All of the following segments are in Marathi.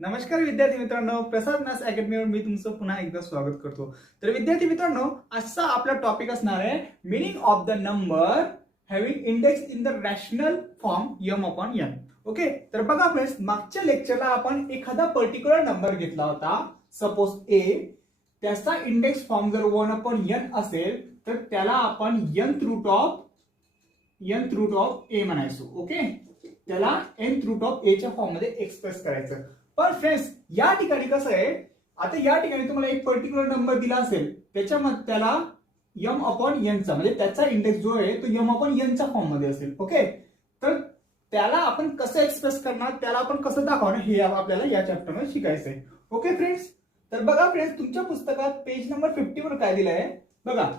नमस्कार विद्यार्थी मित्रांनो, प्रसाद मॅथ्स अकॅडमीवर मी तुमचं पुन्हा एकदा स्वागत करतो. तर विद्यार्थी मित्रांनो, आजचा आपला टॉपिक असणार आहे meaning of the number having index in the rational form m upon n. Okay, तर बघा फ्रेंड्स, मागच्या लेक्चरला आपण एखादा पर्टिक्युलर नंबर घेतला होता, सपोज a. त्याचा इंडेक्स फॉर्म जर 1 अपॉन n असेल तर त्याला आपण nth रूट ऑफ a म्हणायचो. ओके, त्याला nth रूट ऑफ a च्या फॉर्म मध्ये एक्सप्रेस करायचं. पण फ्रेंड्स, या ठिकाणी कसं आहे, आता या ठिकाणी तुम्हाला एक पर्टिक्युलर नंबर दिला असेल, त्याच्यामध्ये त्याला m अपॉन n चा म्हणजे त्याचा इंडेक्स जो आहे तो m अपॉन n च्या फॉर्म मध्ये असेल. ओके, तर त्याला आपण कसं एक्सप्रेस करणार, त्याला आपण कसं दाखवणार, हे आपल्याला या चॅप्टर मध्ये शिकायचं आहे. ओके फ्रेंड्स, तर बघा फ्रेंड्स, तुमच्या पुस्तकात पेज नंबर 50 वर काय दिलंय बघा.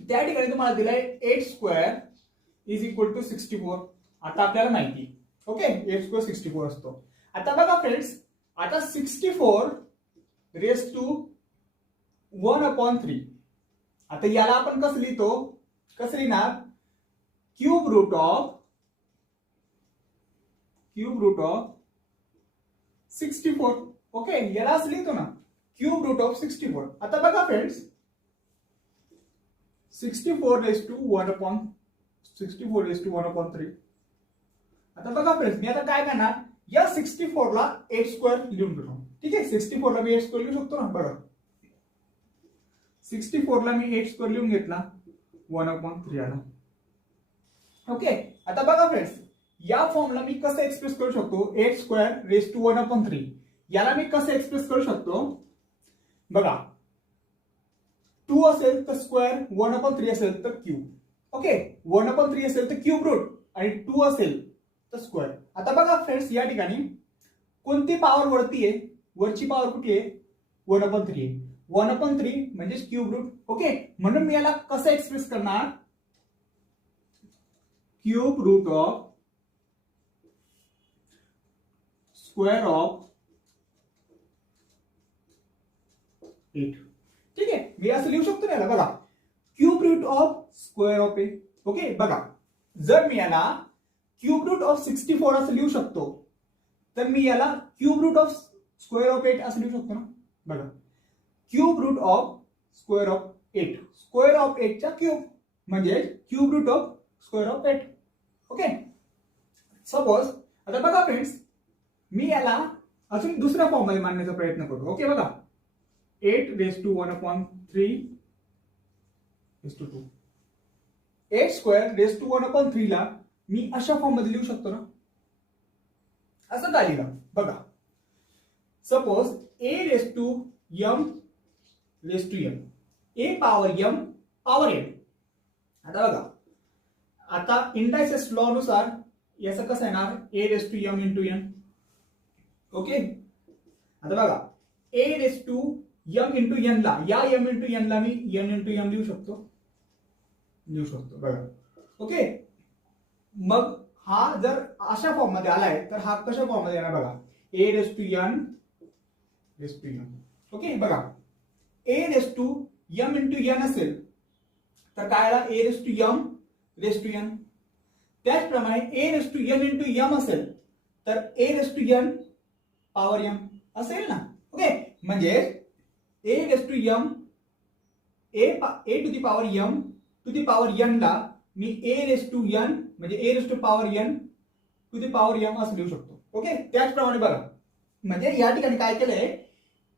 त्या ठिकाणी तुम्हाला दिलंय 8 स्क्वेअर इज इक्वल टू 64. आता आपल्याला माहिती, ओके, 8 स्क्वेअर 64 असतो. आता बघा फ्रेंड्स, आता 64 रेस टू 1 अपॉन 3. आता याला आपण कसं लिहितो, कसं लिहिणार, क्यूब रूट ऑफ 64. ओके, याला असं लिहितो ना, क्यूब रूट ऑफ 64. आता बघा फ्रेंड्स, 64 रेस टू 1 अपॉन 3. आता बघा फ्रेंड्स, मी आता काय करणार, या 64 ला 8 स्क्वेअर लिहून घेतो. ठीक आहे, 64 ला मी 8 स्क्वेअर लिहू शकतो ना. बघा, 64 ला मी 8 स्क्वेअर लिहून घेतला, 1 अपॉन 3 आला. ओके, आता बघा फ्रेंड्स, या फॉर्मला मी कसं एक्सप्रेस करू शकतो, 8 स्क्वेअर रेस टू 1 अपॉन 3. याला मी कसं एक्सप्रेस करू शकतो बघा, 2 असेल तर स्क्वेअर, 1 अपॉन 3 असेल तर क्यूब. ओके, 1 अपॉन 3 असेल तर क्यूब रूट आणि 2 असेल तर स्क्वेअर. आता बघा फ्रेंड्स, या ठिकाणी कोणती पॉवर वरती आहे, वरची पॉवर कुठे आहे, 1 अपॉन 3 आहे. 1 अपॉन 3 म्हणजे क्यूब रूट. ओके, म्हणून मी याला कसं एक्सप्रेस करणार, cube root of square of 8. ठीक आहे, मी असं लिहू शकतो ना याला. बघा, cube root of square of 8. Okay, बघा, जर मी याला क्यूब रूट ऑफ 64 असं लिहू शकतो, तर मी याला cube root of square of 8 असं लिहू शकतो ना. बघा, cube root of square of 8, square of 8 चा क्यूब म्हणजे cube root of square of 8. Okay, suppose आता बघा फ्रेंड्स, मी याला अजून दुसऱ्या फॉर्म मध्ये मांडण्याचा प्रयत्न करतो. ओके, बघा, 8 raise to 1 upon 3 raise to 2. 8 square raise to 1 upon 3 ला मी अशा फॉर्म मध्ये लिहू शकतो ना. असं काय लिहिलं बघा, suppose a raise to m raise to n, a power m power n. आता बघा, आता इंडायसेस लॉ नुसार याचं कसं येणार, a raise to m into n. Okay, आता बघा, a raise to m into n ला, या m इंटू n ला मी n इंटू m लिहू शकतो बघा. ओके, मग हा जर अशा फॉर्म मध्ये आलाय तर हा कशा फॉर्म मध्ये येणार बघा, a raise to n raise to n. Okay, बघा, a raise to m into n असेल तर काय आला, a raise to m raise to n. त्याचप्रमाणे a raise to n into m असेल तर a raise to n power m असेल ना. ओके, म्हणजे a raise to m, a to the power m to the power n ला मी a रेस टू n म्हणजे a raise to power n to the power m असं लिहू शकतो. ओके, त्याचप्रमाणे बघा, म्हणजे या ठिकाणी काय केलंय,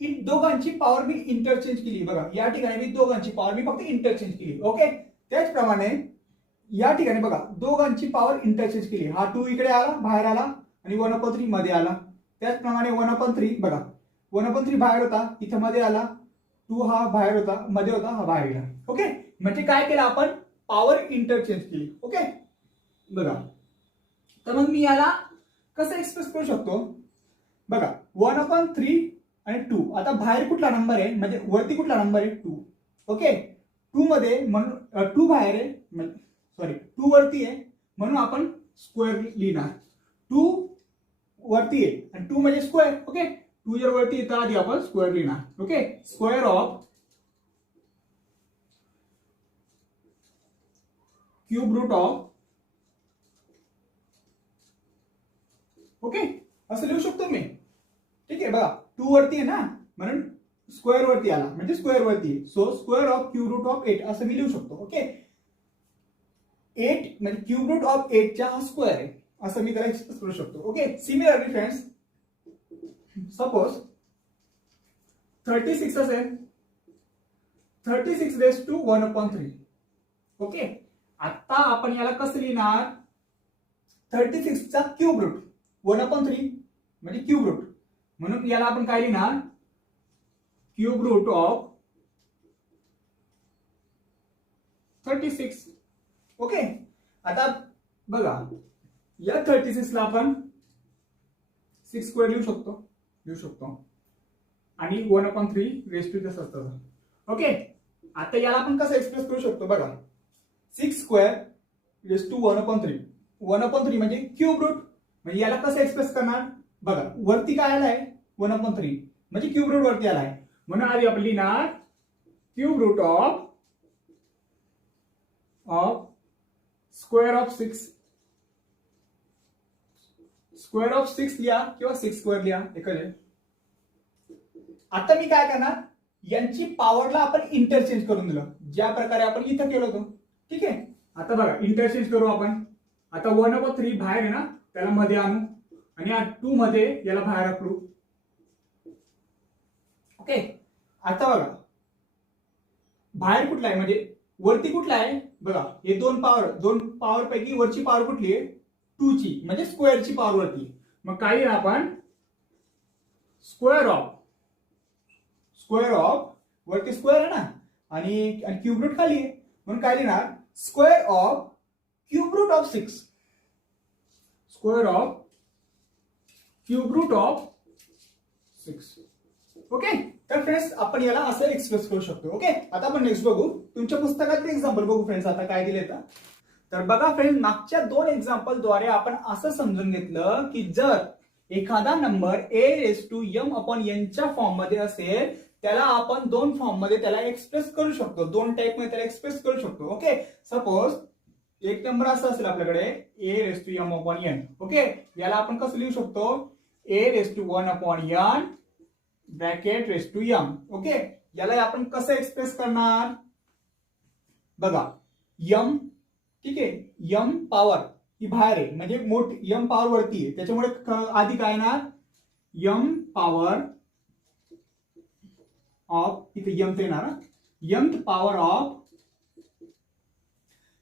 दोघांची पॉवर मी इंटरचेंज केली. बघा, या ठिकाणी मी दोघांची पॉवर मी फक्त इंटरचेंज केली. ओके, त्याचप्रमाणे या ठिकाणी बघा, दोघांची पॉवर इंटरचेंज केली. हा 2 इकडे आला, बाहेर आला आणि 1 अपॉन 3 मध्ये आला. त्याचप्रमाणे 1 अपॉन 3 बघा, 1 अपॉन 3 बाहेर होता, इथं मध्ये आला, 2 हा बाहेर होता, मध्ये होता, हा बाहेर गेला. ओके, म्हणजे काय केलं आपण, पॉवर इंटरचेंज केली. ओके, बघा, तर मग मी याला कसं एक्सप्रेस करू शकतो बघा, 1 अपॉन 3 आणि 2. आता बाहेर कुठला नंबर आहे, म्हणजे वरती कुठला नंबर आहे, 2. ओके, 2 मध्ये म्हणून 2 बाहेर आहे, सॉरी 2 वरती आहे म्हणून आपण स्क्वेअर लिहिणार. 2 वरती आहे आणि 2 म्हणजे स्क्वेअर. ओके, 2 जर वरती येतं आधी आपण स्क्वेअर लिहिणार. Okay, square of cube root of. Okay, असं लिहू शकतो मी. बघा 2 वरती आहे ना म्हणून स्क्वेअर वरती आला म्हणजे स्क्वेअर वरती. So square of cube root of 8 असं मी लिहू शकतो. ओके 8 म्हणजे क्यूब रूट ऑफ 8 चा हा स्क्वेअर आहे असं मी त्याला एक्सप्रेस करू शकतो. ओके सिमिलरली फ्रेंड्स सपोज 36 असेल 36 रेस टू 1/3. ओके आता आपण याला कसं लिहिणार 36 चा क्यूब रूट 1/3 म्हणजे क्यूब रूट म्हणून याला आपण काय लिहिणार क्यूब रूट ऑफ 36. ओके आता बघा या 36 ला आपण 6 स्क्वेअर लिहू शकतो आणि 1/3 रेस टू दिस असतं. ओके आता याला आपण कसं एक्सप्रेस करू शकतो बघा 6 स्क्वेअर रेस टू 1/3 1/3 म्हणजे क्यूब रूट म्हणजे याला कसं एक्सप्रेस करणार बघा वरती काय आलाय 1/3 म्हणजे क्यूब रूट वरती आलाय म्हणून आधी आपण लिहिणार cube root of square of 6 square of 6 लिहा किंवा 6 स्क्वेअर लिहा एकच आहे. आता मी काय करणार यांची पॉवरला आपण इंटरचेंज करून दिलं ज्या प्रकारे आपण इथं केलं होतं. ठीक आहे आता बघा इंटरचेंज करू आपण. आता 1/3 बाहेर आहे ना त्याला मध्ये आणू आणि 2 मध्ये याला बाहेर आपलू. ओके आता बघा बाहेर कुठला आहे म्हणजे वरती कुठला आहे बघा हे दोन पॉवर पैकी वरची पॉवर कुठली आहे 2 ची म्हणजे स्क्वेअरची पॉवर वरती. मग काय आपण स्क्वेअर ऑफ वरती स्क्वेअर आहे ना आणि क्यूब रूट खाली आहे म्हणून काय लिहिणार square of cube root of 6 square of cube root of 6. Okay तर फ्रेंड्स आपण याला असं एक्सप्रेस करू शकतो. ओके आता आपण नेक्स्ट बघू तुमच्या पुस्तकात एक्झाम्पल बघू फ्रेंड्स आता काय दिले तर बघा फ्रेंड्स मागच्या 2 एक्झाम्पल द्वारे आपण असं समजून घेतलं की जर एखादा नंबर a⁻m/n च्या फॉर्म मध्ये असेल त्याला आपण 2 फॉर्म मध्ये त्याला एक्सप्रेस करू शकतो 2 टाइप मध्ये त्याला एक्सप्रेस करू शकतो. ओके सपोज एक नंबर असा असेल आपल्याकडे a⁻m/n. ओके याला आपण कसं लिहू शकतो a⁻1/n bracket raise to m. Okay याला आपण कसं एक्सप्रेस करणार बघा m ठीक आहे m पॉवर ही बाहेर आहे म्हणजे मोठी m पॉवर वरती आहे त्याच्यामुळे आधी काय येणार m पॉवर ऑफ इथे m ते येणार mth power of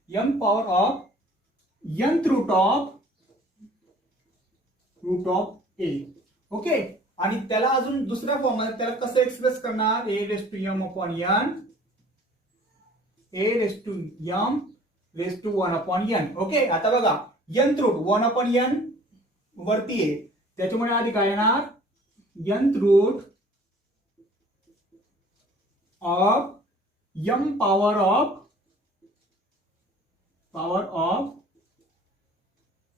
nth root of a. Okay आणि त्याला अजून दुसऱ्या फॉर्म मध्ये त्याला कसं एक्सप्रेस करणार a⁻m/1/n. ओके आता बघा nth रूट 1/n वरती आहे त्याच्यामुळे आधी काय येणार nth root of m power of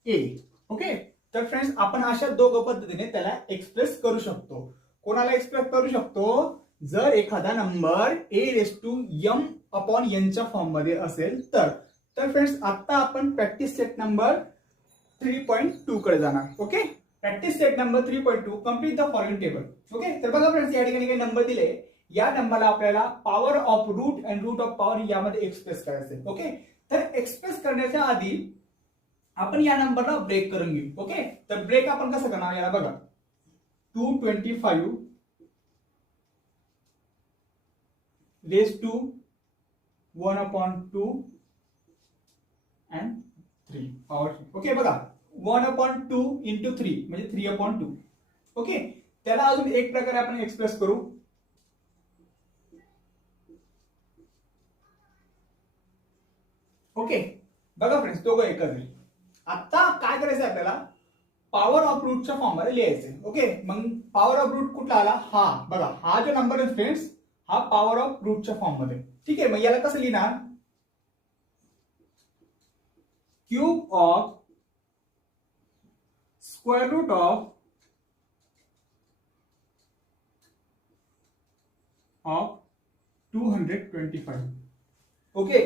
a. Okay तर फ्रेंड्स आपण अशा दोघं पद्धतीने त्याला एक्सप्रेस करू शकतो. कोणाला एक्सप्रेस करू शकतो जर एखादा नंबर a⁻m/n च्या फॉर्म मध्ये असेल तर फ्रेंड्स आता आपण प्रॅक्टिस सेट नंबर 3.2 कडे जाणार. Okay practice set number 3.2 complete the following table. Okay तर बघा फ्रेंड्स या ठिकाणी काही नंबर दिले या नंबरला आपल्याला power of root and root of power यामध्ये एक्सप्रेस करायचे. ओके तर एक्सप्रेस करण्याच्या आधी आपण या नंबरला ब्रेक करून घेऊ. ओके तर ब्रेक आपण कसं करणार याला बघा 225 raise to 1/2 and 3 power. Okay बघा 1/2 into 3 म्हणजे 3/2. ओके त्याला अजून एक प्रकारे आपण एक्सप्रेस करू. ओके बघा फ्रेंड्स दोघं एकच आहे. आता काय करायचं आपल्याला पॉवर ऑफ रूटच्या फॉर्म मध्ये लिहायचंय. ओके मग पॉवर ऑफ रूट कुठला आला हा बघा हा जो नंबर आहे फ्रेंड्स हा पॉवर ऑफ रूटच्या फॉर्म मध्ये. ठीक आहे मग याला कसं लिहिणार cube of square root of 225. Okay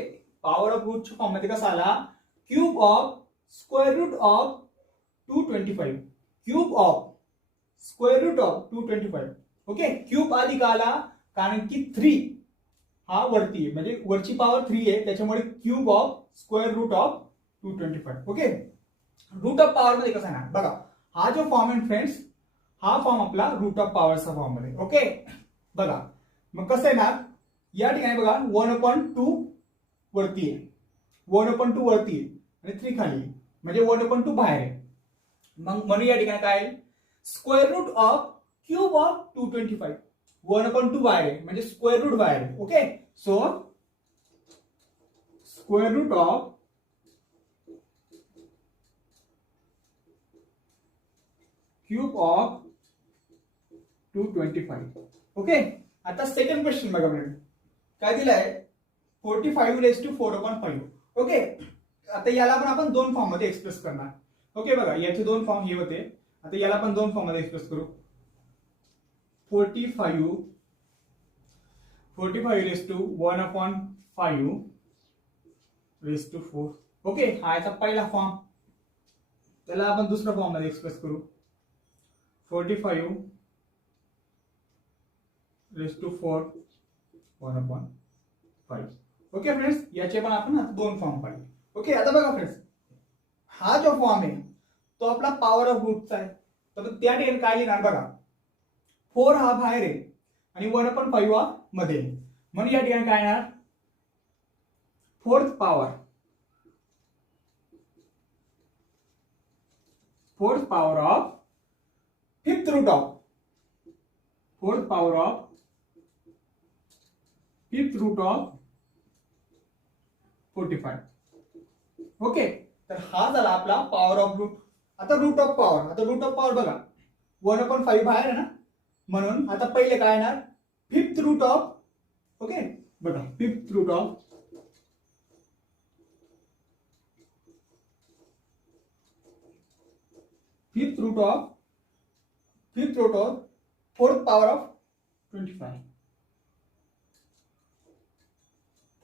power of रूटच्या फॉर्म मध्ये कसा आला cube of square root of 225 cube of square root of 225. Okay, cube आधी का आला कारण की 3 हा वरती आहे, म्हणजे वरची पॉवर 3 आहे, त्याच्यामुळे cube of square root of 225. Okay, root of power मध्ये कसं आहे बघा, हा जो फॉर्म आहे फ्रेंड्स, हा फॉर्म आपला रूट ऑफ पॉवरचा फॉर्म मध्ये. ओके, बघा मग कसं आहे ना, या ठिकाणी बघा 1/2 वरती आहे, 1/2 वरती आहे आणि 3 खाली आहे, म्हणजे 1/2 बाहेर आहे. मग म्हणून या ठिकाणी काय आहे, square root of cube of 225. 1/2 बाहेर आहे म्हणजे स्क्वेअर रूट बाहेर आहे. Okay, so square root of cube of 225. Okay, आता सेकंड क्वेश्चन बघा फ्रेंड, काय दिलाय 45/4/5. ओके, आता याला पण आपण दोन फॉर्म मध्ये एक्सप्रेस करणार. ओके, बघा याचे दोन फॉर्म हे होते, आता याला पण दोन फॉर्म मध्ये एक्सप्रेस करू. 45/1/5/4. ओके, हा याचा पहिला फॉर्म. त्याला आपण दुसऱ्या फॉर्म मध्ये एक्सप्रेस करू. 45/4/1/5. ओके फ्रेंड्स, याचे पण आपण दोन फॉर्म पाहिले. ओके, आता बघा फ्रेंड्स, हा जो फॉर्म आहे तो आपला पॉवर ऑफ रूटचा आहे, तर त्या ठिकाणी काय लिहिणार बघा, 4 हा बाहेर आहे आणि 1/5 हा मध्ये, म्हणून या ठिकाणी काय येणार, fourth power of fifth root of 45. Okay, तर हा झाला आपला पॉवर ऑफ रूट. आता रूट ऑफ पॉवर बघा 1/5 बाहेर आहे ना, म्हणून आता पहिले काय येणार, फिफ्थ रूट ऑफ. ओके, बघा fifth root of fourth power of 25.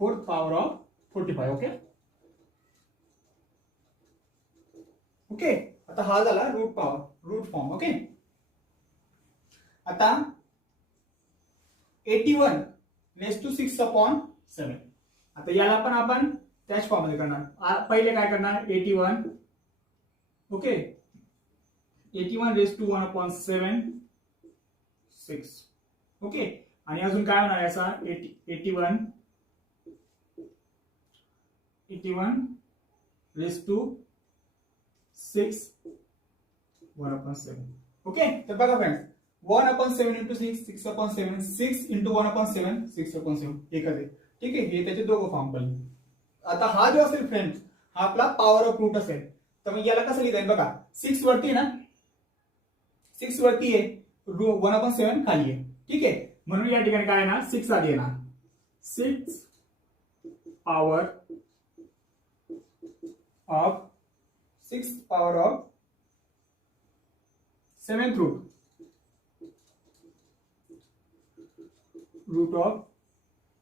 Fourth power of 45. Okay, आता हा झाला रूट फॉर्म. ओके, आता 81/6/7. आता याला पण आपण त्याच फॉर्म मध्ये करणार. पहिले काय करणार, 81. ओके, 81/1/7 6. ओके, आणि अजून काय होणार याचा 81 6 1/7. ओके, तर बघा फ्रेंड्स, 1/7 × 6 6/7, 6 × 1/7 6/7 एकच आहे. ठीक आहे, हे त्याचे दोघं फॉर्म पडले. आता हा जो असेल फ्रेंड्स, हा आपला पॉवर ऑफ रूट असेल, तर मग याला कसं लिहिता येईल बघा, 6 वरती ना, 6 वरती आहे, 1/7 खाली आहे. ठीक आहे, म्हणून या ठिकाणी काय ना, 6 आधी येणार, 6 power of 7th root of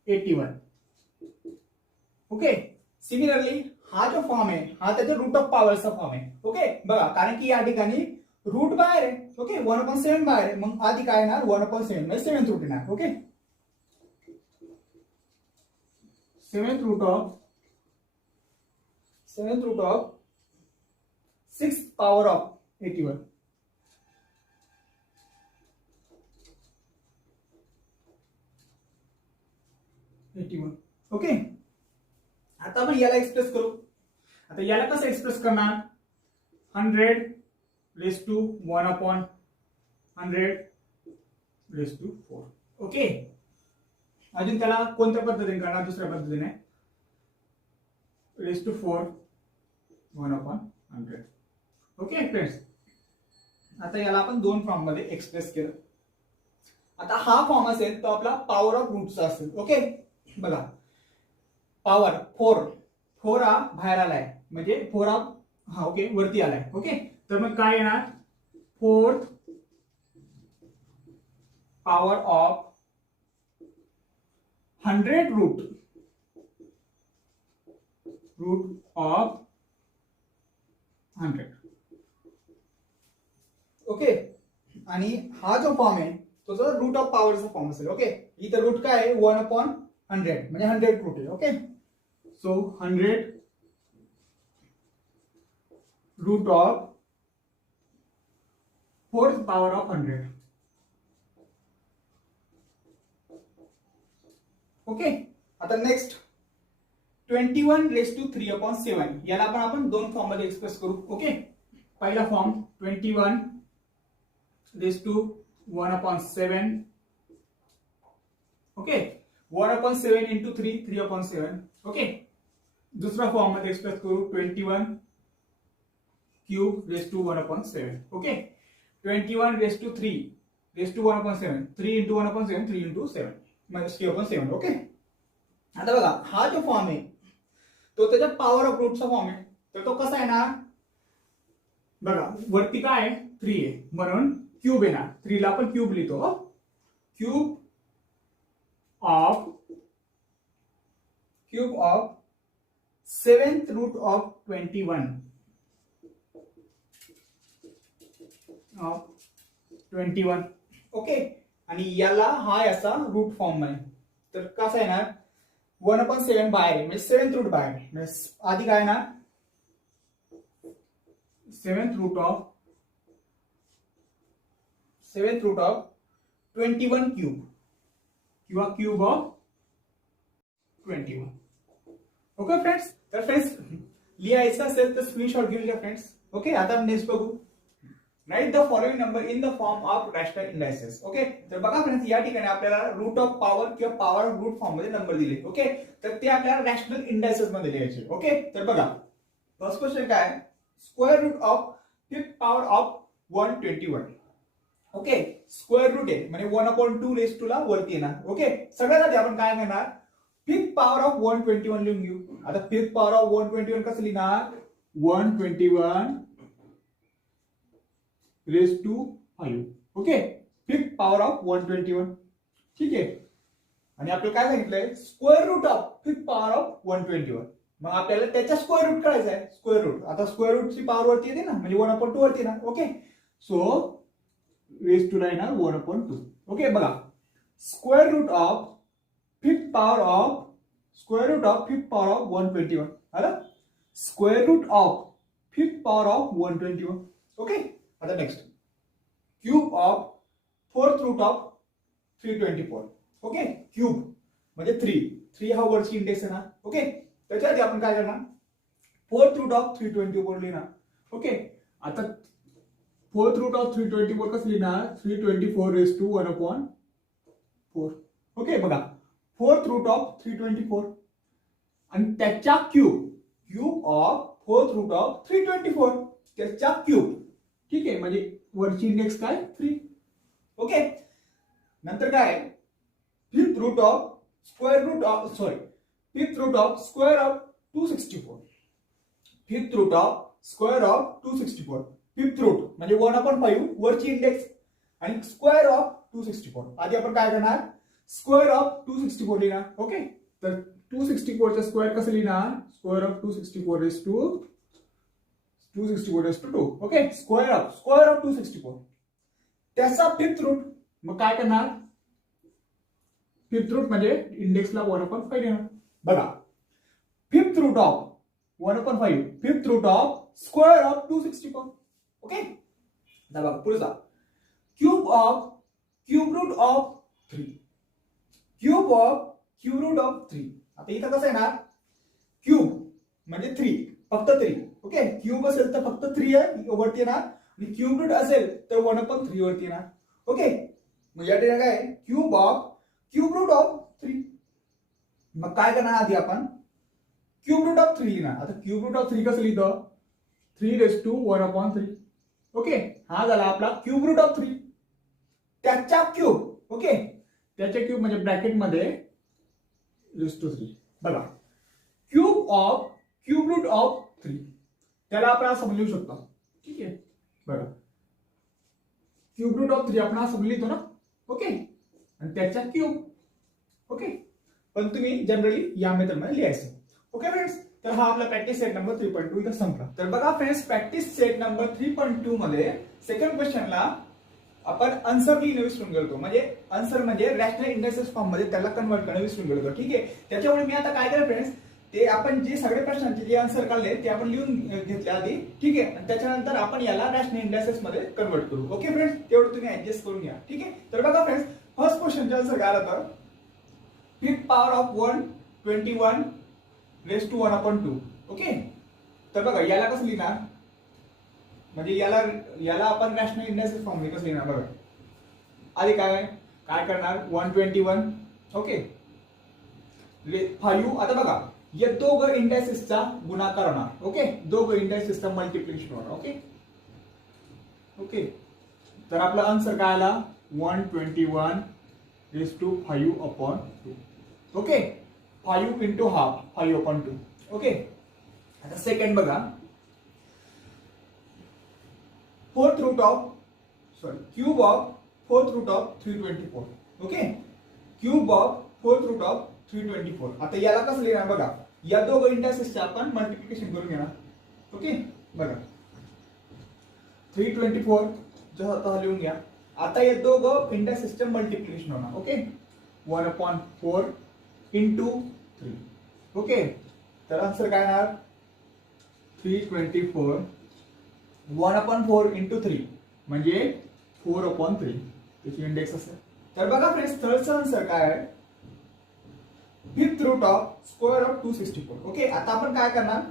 81. Okay, similarly हा जो फॉर्म आहे हा त्याच्या रूट ऑफ पॉवरचा फॉर्म आहे. ओके, बघा कारण की या ठिकाणी रूट बाहेर आहे. ओके, 1/7 बाहेर आहे, मग आधी काय येणार, 1/7 म्हणजे 7th रूट येणार. Okay, 7th root of 6th power of 81. Okay, आता आपण याला एक्सप्रेस करू. आता याला कसं एक्सप्रेस करणार, 100/1/100/4. ओके, अजून त्याला कोणत्या पद्धतीने करणार, दुसऱ्या पद्धतीने 4/1/100. ओके फ्रेंड्स, आता याला आपण दोन फॉर्म मध्ये एक्सप्रेस केलं. आता हा फॉर्म असेल तो आपला पॉवर ऑफ रूटचा असेल. ओके, बघा पॉवर 4 हा बाहेर आलाय, म्हणजे 4 हा ओके वरती आलाय. ओके, तर मग काय येणार, fourth power of 100 root of 100. Okay, आणि हा जो फॉर्म आहे तो जो रूट ऑफ पॉवरचा फॉर्म असेल. ओके, इथं रूट काय आहे 1/100 म्हणजे 100 रूट आहे. Okay, so 100 root of 4th power of 100. Okay, आता नेक्स्ट 21^3/7 याला आपण दोन फॉर्म मध्ये एक्सप्रेस करू. ओके, पहिला फॉर्म 21^1/7. Okay, 1/7 into 3 3/7. ओके, दुसरा फॉर्म मध्ये एक्सप्रेस करू 21^3^1/7. Okay, 21^3^1/7 3 into 1/7 3 into 7 minus 3/7. Okay, आता बघा हा जो फॉर्म आहे तो त्याच्या पॉवर ऑफ रूटचा फॉर्म आहे. तर तो कसा आहे ना, बघा वरती काय आहे 3 आहे म्हणून क्यूब आहे ना, 3 ला आपण क्यूब लिहितो. Cube of 7th root of 21 okay, आणि याला हा याचा रूट फॉर्म आहे. तर कसा आहे ना 1/7 बाहेर आहे म्हणजे 7th रूट बाहेर आहे म्हणजे आधी काय ना 7th रूट ऑफ 21 क्यूब किंवा क्यूब ऑफ 21. ओके फ्रेंड्स, तर फ्रेंड्स लिहायचं असेल तर स्क्रीनशॉट घेऊन घ्या फ्रेंड्स. ओके, आता नेक्स्ट बघू. Write the following number in the form of rational indices. Okay, तर बघा फ्रेंड्स या ठिकाणी आपल्याला रूट ऑफ पॉवर किंवा पॉवर ऑफ रूट फॉर्म मध्ये नंबर दिले. ओके, तर ते आपल्याला रॅशनल इंडायसेस मध्ये लिहायचे. ओके, तर बघा फर्स्ट क्वेश्चन काय, square root of 5th power of 121. Okay, square root आहे म्हणजे 1/2 ला वरती येणार. ओके, सगळ्यात आधी आपण काय करणार 5th power of 121 लिहून घेऊ. आता 5th power of 121 कसं लिहिणार 121^5. Okay, 5th power of 121. ठीक आहे, आणि आपल्याला काय सांगितलंय square root of 5th power of 121. मग आपल्याला त्याचा स्क्वेअर रूट काढायचा आहे. स्क्वेअर रूट आता स्क्वेअर रूटची पॉवर वरती येते ना म्हणजे 1/2 वरती ना. ओके, सो रेज टू ला येणार 1/2. ओके, बघा square root of 5th power of 121 आलं, square root of 5th power of 121. Okay, आता next cube of 4th root of 324. Okay, cube म्हणजे 3 हा वरची इंडेक्स आहे ना. ओके, त्याच्या आधी आपण काय करणार 4th root of 324 लिहिणार. ओके, आता 4th root of 324 कसं लिहिणार 324^1/4. ओके, बघा 4th root of 324 आणि त्याच्या cube of 4th root of 324 त्याच्या क्यूब. ठीक आहे, म्हणजे वरची इंडेक्स काय 3. ओके, नंतर काय 5th root of square root of 264. 5th root of square of 264. 5th root म्हणजे 1/5 वरची इंडेक्स आणि स्क्वेअर ऑफ 264. आधी आपण काय करणार स्क्वेअर ऑफ 264 लिहिणार. ओके, तर 264 चा स्क्वेअर कसं लिहिणार square of 264 okay, square of 264 त्याचा 5th रूट. मग काय करणार 5th रूट म्हणजे इंडेक्सला 1/5 येणार. बघा 5th root of 1/5 5th root of square of 264. Okay, आता बघा पुढे जा cube root of 3. Cube root of 3. आता इथं कसं आहे ना क्यूब म्हणजे 3 फक्त 3. ओके, क्यूब असेल तर फक्त 3 वरती येणार आणि क्यूब रूट असेल तर 1/3 वरती येणार. ओके, मग या ठिकाणी काय क्यूब रूट ऑफ 3. मग काय करणार आधी आपण क्यूब रूट ऑफ 3 लिहिणार. आता क्यूब रूट ऑफ 3 कसं लिहितो 3^1/3. ओके, हा झाला आपला क्यूब रूट ऑफ 3 त्याच्या क्यूब. ओके, त्याच्या क्यूब म्हणजे ब्रॅकेट मध्ये (3). बघा क्यूब रूट ऑफ 3 त्याला आपण असं लिहू शकतो. ठीक आहे, बघा क्यूब रूट ऑफ 3 आपण असं लिहितो ना. ओके, आणि त्याच्या क्यूब. ओके, पण तुम्ही जनरली या मेथडमध्ये लिहायचं. ओके फ्रेंड्स, तर हा आपला प्रॅक्टिस सेट नंबर 3.2 इथं संपला. तर बघा फ्रेंड्स प्रॅक्टिस सेट नंबर 3.2 मध्ये सेकंड क्वेश्चनला आपण आन्सर लिहिणं विसरून गेलो, म्हणजे आन्सर म्हणजे रॅशनल इंडेक्सेस फॉर्म मध्ये त्याला कन्वर्ट करणं विसरून गेलो. ठीक आहे, त्याच्यामुळे मी आता काय करेन फ्रेंड्स, ते आपण जे सगळे प्रश्नांचे जे आन्सर काढले ते आपण लिहून घेतले आधी. ठीक आहे, आणि त्याच्यानंतर आपण याला रॅशनल इंडेक्सेस मध्ये कन्वर्ट करू. ओके फ्रेंड्स, तेवढं तुम्ही ऍडजस्ट करून घ्या. ठीक आहे, तर बघा फ्रेंड्स, फर्स्ट क्वेश्चनचा आन्सर काय आला तर 5th power of 121 raised to 1/2. Okay, तर बघा याला कसं लिहिणार, म्हणजे याला आपण रॅशनल इंडेक्सेस फॉर्म मध्ये कसं लिहिणार बघा. आधी काय काय करणार 121. ओके, 5. आता बघा या दोघं इंडेक्सेसचा गुणाकार होणार. ओके, दोघं इंडेक्सेसचा मल्टिप्लिकेशन होणार. ओके ओके, तर आपला आन्सर काय आला 121 raised to 5/2. Okay, 5 into half 5/2. Okay, आता सेकंड बघा, cube of 4th root of 324. Okay, cube of 4th root of 324. आता याला कसं लिहिणार बघा, या दोघं इंडेक्सेसचे आपण मल्टिप्लिकेशन करून घेणार. ओके, बघा 324 जसं लिहून घ्या. आता या दोघं इंडेक्सेसचे मल्टिप्लिकेशन होणार. Okay, 1/4 into 3. ओके, तर आन्सर काय येणार 324 1/4 into 3 म्हणजे 4/3 त्याची इंडेक्स असेल. तर बघा फ्रेंड्स, थर्डचा आन्सर काय आहे 5th root of square of 264. Okay, आता आपण काय करणार,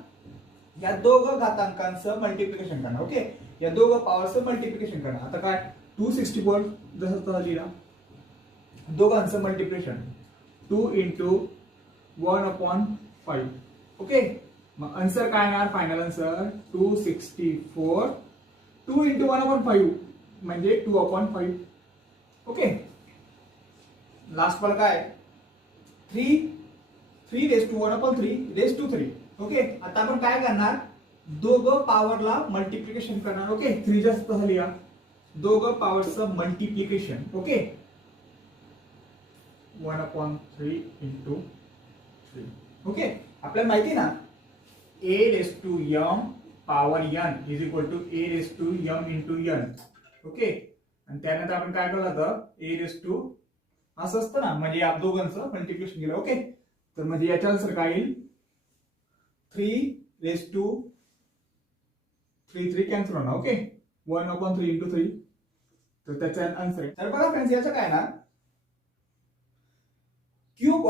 या दोघं घातांकांचं मल्टिप्लिकेशन करणार. ओके, या दोघं पॉवरचं मल्टिप्लिकेशन करणार. आता काय 264 जसं लिहिला, दोघांचं मल्टिप्लिकेशन 2 into 1/5. ओके, मग आन्सर काय येणार, फायनल आन्सर 264 2 into 1/5 म्हणजे 2/5. ओके, लास्ट वाला काय 3 raised to 1/3 raised to 3. Okay, आता आपण काय करणार, दोघं पॉवरला मल्टिप्लिकेशन करणार. ओके, 3 जास्त झाली या दोघं पॉवरचं मल्टिप्लिकेशन. Okay, 1/3 into 3. ओके, आपल्याला माहिती ना a raised to m power n is equal to a raised to m into n. Okay, आणि त्यानंतर आपण काय केलं होतं a raised to असं असतं ना, म्हणजे या दोघांचं मल्टिप्लिकेशन केलं. ओके, तर म्हणजे याचा आन्सर काय येईल 3 raised to 3 कॅन्सल होणार. ओके, 1/3 into 3, तर त्याचा आन्सर आहे. तर बघा फ्रेंड्स, याचं काय ना cube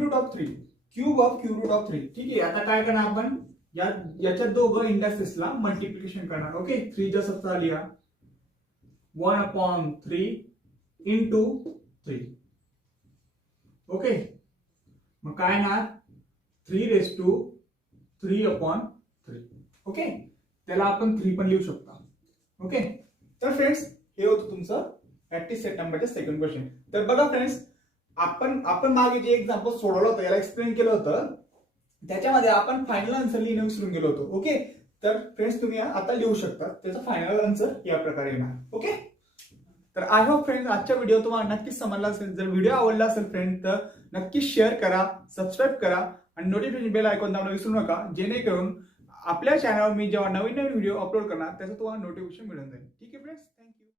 root of 3. Cube root of 3. ठीक आहे, आता काय करणार आपण, याच्या दोघं इंडेक्सेसला मल्टिप्लिकेशन करणार. ओके, 3 जसं लिहा 1/3 into 3. ओके, मग काय ना 3 raised to 3/3. ओके, त्याला आपण 3 पण लिहू शकता. ओके, तर फ्रेंड्स हे होतं तुमचं प्रॅक्टिस सेट नंबरचे सेकंड क्वेश्चन. तर बघा फ्रेंड्स, आपण मागे जे एक्झाम्पल सोडवलं होतं याला एक्सप्लेन केलं होतं, त्याच्यामध्ये आपण फायनल आन्सर लिहिणं विसरून गेलो होतो. ओके, तर फ्रेंड्स तुम्ही आता लिहू शकता, त्याचा फायनल आन्सर या प्रकारे येणार. ओके, तर आय होप फ्रेंड्स आजचा व्हिडिओ तुम्हाला नक्कीच समजला असेल. जर व्हिडिओ आवडला असेल फ्रेंड तर नक्कीच शेअर करा, सबस्क्राईब करा आणि नोटिफिकेशन बेल आयकॉन दाबणं विसरू नका, जेणेकरून आपल्या चॅनलवर मी जेव्हा नवीन व्हिडिओ अपलोड करणार त्याचं तुम्हाला नोटिफिकेशन मिळून जाईल. ठीक आहे फ्रेंड्स.